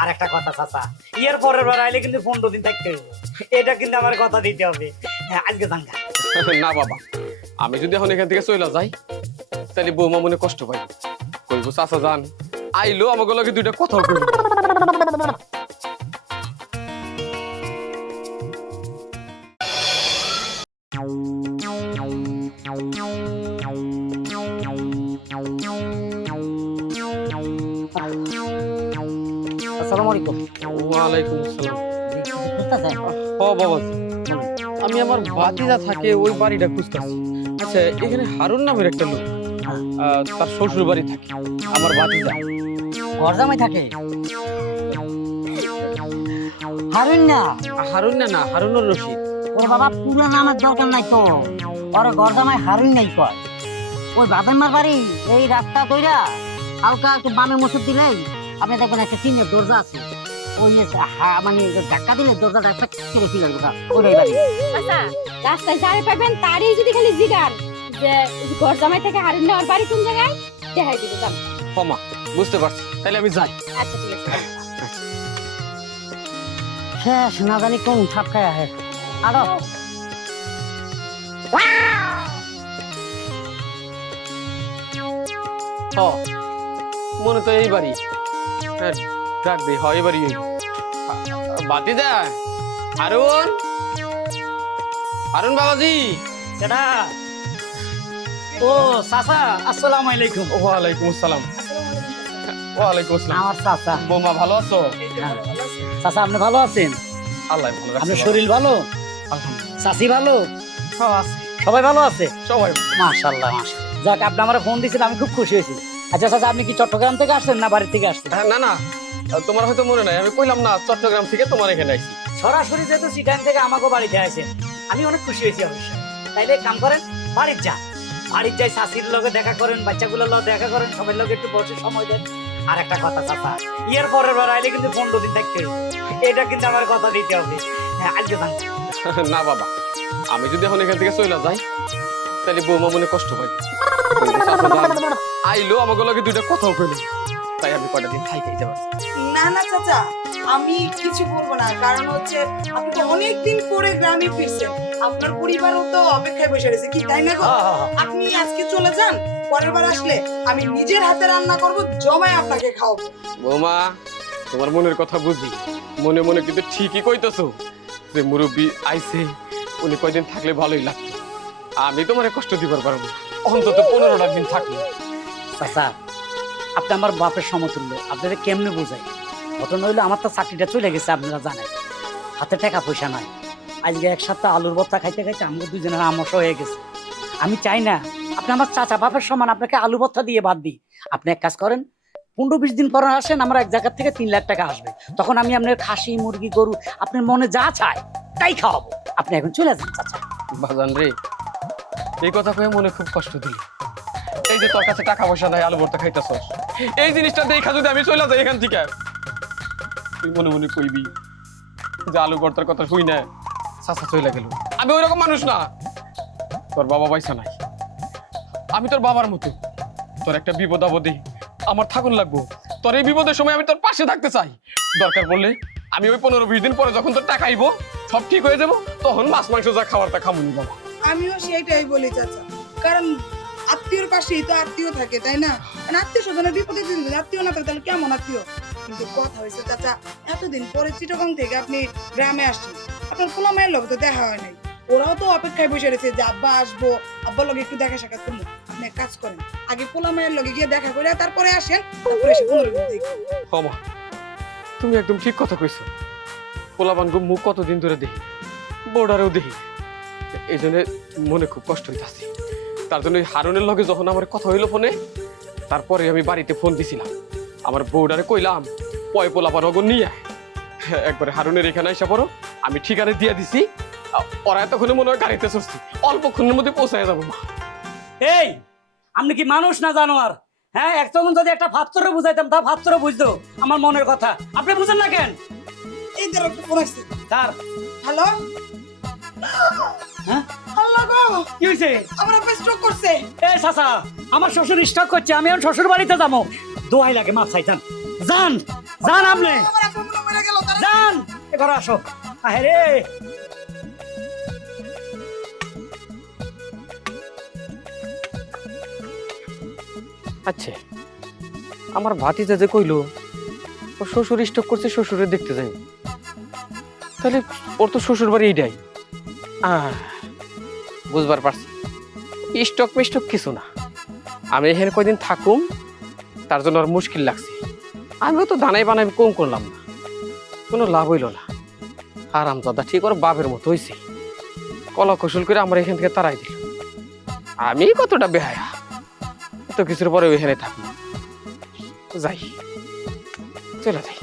আর একটা কথা চাচা ইয়ের পরের বার আইলে কিন্তু পনেরো দিন থাকতে হবে এটা কিন্তু আমার কথা দিতে হবে। হ্যাঁ, আজকে জাঙ্গা না বাবা। আমি যদি এখন এখান থেকে চলে যাই তাহলে বৌমা মনে কষ্ট পাই কইব চাচা যান। আইলো আমাকে লগে দুইটা কথাও কইব। আসসালামু আলাইকুম ওয়ালাইকুম আসসালাম। ও বাবা আমি আমার ভাতিজা থাকে ওই বাড়িটা খুঁজতেছি। আচ্ছা এখানে হারুন নামের একটা লোক তার শ্বশুর বাড়ি থাকে আমার ভাতিজা। ঘর জামাই থাকে? হারুন না। হারুন না না হারুনুর রশিদ। ওর বাবা পুরো নামের দরকার নাই তো। ওর ঘর জামাই হারুন নাই কয়। ওই বাদামার বাড়ি এই রাস্তা কইরা হালকা একটু বামে মসুর দিলেই আপনি দেখবেন একটা টিনের দরজা আছে। ওই মানে ধাক্কা দিলে দরজাটা একটা করে ফিলে কথা ওই বাড়ি। আচ্ছা রাস্তায় যারে পাবেন তারই যদি খালি জিগান যে ঘর জামাই থেকে হারিয়ে নেওয়ার বাড়ি কোন জায়গায়? দেখাই যান। ক্ষমা বুঝতে পারছি। তাহলে আমি যাই। আচ্ছা ঠিক আছে। শেষ না জানি কোন ছাপ খায় আহে। আরও। মনে তো এই বাড়ি। ডাক দে হয় এই বাতি দা হারুন। হারুন বাবাজি। সেটা ও চাচা আসসালামু আলাইকুম। ওয়ালাইকুম আসসালাম। ওয়ালাইকুম আসসালাম। আমার চাচা। বৌমা ভালো আছো? চাচা আপনি ভালো আছেন? আল্লাহ ভালো রাখছে। আপনার শরীর ভালো? আলহামদুলিল্লাহ। চাচি ভালো? হ্যাঁ, সবাই ভালো আছে? সবাই মাশাল্লাহ যাক আপনি আমার ফোন দিয়েছেন আমি খুব খুশি হয়েছি। আচ্ছা চাচা আপনি কি চট্টগ্রাম থেকে আসছেন না বাড়ি থেকে আসছেন? হ্যাঁ, না না। তোমার হয়তো মনে নাই। আমি কইলাম না চট্টগ্রাম থেকে তোমার এখানে আইছি। সরাসরি যেহেতু সিটান থেকে আমাকে বাড়িতে আসেন আমি অনেক খুশি হয়েছি অবশ্য। তাইলে কাম করেন বাড়ির যান। বাড়ির যাই শাশির লগে দেখা করেন বাচ্চাগুলোর লগে দেখা করেন সবাই লগে একটু বসে সময় দেন। আর একটা কথা চাচা ইয়ের পরের বার আইলে কিন্তু পনেরো দিন থাকতে এটা কিন্তু আমার কথা দিতে হবে। হ্যাঁ আজকে না বাবা। আমি যদি এখন এখান থেকে চলে যাই তাহলে বৌমা মনে কষ্ট পাই আইলো আমাকে লগে দুইটা কথাও কইলো। তাই আমি কয়টা দিন খাই খাইতে পারছি না না চাচা আমি কিছু বলব না কারণ হচ্ছে আপনি তো অনেকদিন পরে গ্রামে ফিরছেন। আপনার পরিবারও তো অপেক্ষায় বসে রয়েছে কি তাই না গো? হ্যাঁ, হ্যাঁ, হ্যাঁ। আপনি আজকে চলে যান পরের বার আসলে আমি নিজের হাতে রান্না করব জমায় আপনাকে খাওয়াবো। বৌমা তোমার মনের কথা বুঝি। মনে মনে কিন্তু ঠিকই কইতেছো যে মুরব্বী আইছে উনি কয়দিন থাকলে ভালোই লাগতো। আমি তোমারে কষ্ট দিবার পারব না। অন্তত পনেরোটা দিন থাকল। চাচা আপনি আমার বাপের সমতুল্য আপনাদের কেমনে বোঝাই ঘটনা হইল আমার তো চাকরিটা চলে গেছে আপনারা জানেন। হাতে টাকা পয়সা নাই। আজকে এক সপ্তাহ আলুর ভর্তা খাইতে খাইতে আমাদের দুজনের আমস হয়ে গেছে। আমি চাই না আপনি আমার চাচা বাপের সমান আপনাকে আলু ভর্তা দিয়ে বাদ দিই। আপনি এক কাজ করেন পনেরো বিশ দিন পরে আসেন আমার এক জায়গার থেকে তিন লাখ টাকা আসবে। তখন আমি আপনার খাসি মুরগি গরু আপনার মনে যা চায় তাই খাওয়াবো। আপনি এখন চলে যান চাচা। বাজান রে এই কথা কয়ে মনে খুব কষ্ট দিল। এই যে তোর কাছে টাকা পয়সা নাই, আলু ভর্তা খাইতেছস। এই জিনিসটা দেখা যদি আমি চলে যাই এখান থেকে। তুই মনে মনে কইবি যে আলু ভর্তার কথা শুই না। চাচা চলে গেল। আমি ওই রকম মানুষ না। তোর বাবা পয়সা নাই। আমি তোর বাবার মতো। তোর একটা বিপদ আপদে আমার থাকুন লাগবো। তোর এই বিপদের সময় আমি তোর পাশে থাকতে চাই। দরকার পড়লে আমি ওই পনেরো বিশ দিন পরে যখন তোর টাকা আইবো, সব ঠিক হয়ে যাব, তখন মাছ, মাংস যা খাবার তা খাব বাবা। আমিও সেইটাই বলি, চাচা। কারণ আত্মীয়র পাশেই তো আত্মীয় থাকে, তাই না? মানে আত্মীয় স্বজনের বিপদে আত্মীয় না থাকে, তাহলে কেমন আত্মীয়? কিন্তু কথা হয়েছে, চাচা, এতদিন পরে চিটগং থেকে আপনি গ্রামে আসছেন। আপনার পোলা মায়ের লোক তো দেখা হয় নাই। ওরাও তো অপেক্ষায় বসে রয়েছে যে, আব্বা, আসব। আব্বার লগে একটু দেখা সাক্ষাৎ করব। আপনি কাজ করেন, আগে পোলা মায়ের লগে গিয়ে দেখা করে তারপরে আসেন, তারপরে এসে ক্ষমা তুমি একদম ঠিক কথা কইছো। পোলাবান গো মুখ কতদিন ধরে দেখি, বোর্ডারেও দেখি। এই জন্য মনে খুব কষ্ট হইতাছে। তার জন্য ওই হারুনের লগে যখন আমার কথা হইল ফোনে তারপরে আমি বাড়িতে ফোন দিছিলাম। আমার বউডারে কইলাম পয় পোলাপান অগর নিয়ে একবারে হারুনের এখানে এসে পড়ো আমি ঠিকানা দিয়ে দিছি। ওরা এতক্ষণে মনে হয় গাড়িতে চড়ছি। অল্পক্ষণের মধ্যে পৌঁছায় যাব মা। এই আপনি কি মানুষ না জানোয়ার? হ্যাঁ একদম যদি একটা ফাত্তরে বুঝাইতাম তা ফাত্তরে বুঝতো আমার মনের কথা। আপনি বুঝেন না কেন? এই ফোন আসছে কার হ্যালো? হ্যাঁ? আল্লাহ গো! কি হয়েছে আমার আপনি স্ট্রোক করছে। এ চাচা আমার শ্বশুর স্টক করছে আমি এখন শ্বশুর বাড়িতে যাব। দোয়াই লাগে মাপ চাইতাম যান। যান আপনি। আমার আব্বা মনে মরে গেল তারা যান এ আসো। আহে রে। আচ্ছা আমার ভাতিজা যে কইলো ওর শ্বশুর স্টক করছে শ্বশুরে দেখতে যাই। তাহলে ওর তো শ্বশুর বাড়ি এইটাই আহ, বুঝবার পারছি স্টক মিস্টক কিছু না। আমি এখানে কয়দিন থাকুম, তার জন্য আর মুশকিল লাগছে। আমিও তো দানাই বানাই কম করলাম না। কোনো লাভ হইল না। আরাম দাদা ঠিক ওর বাপের মতো হয়েছে কলা কৌশল করে আমার এখান থেকে তারাই দিল। আমি কতটা বেহায়া। এত কিছুর পরে ওইখানে থাকব। যাই, চলে যাই।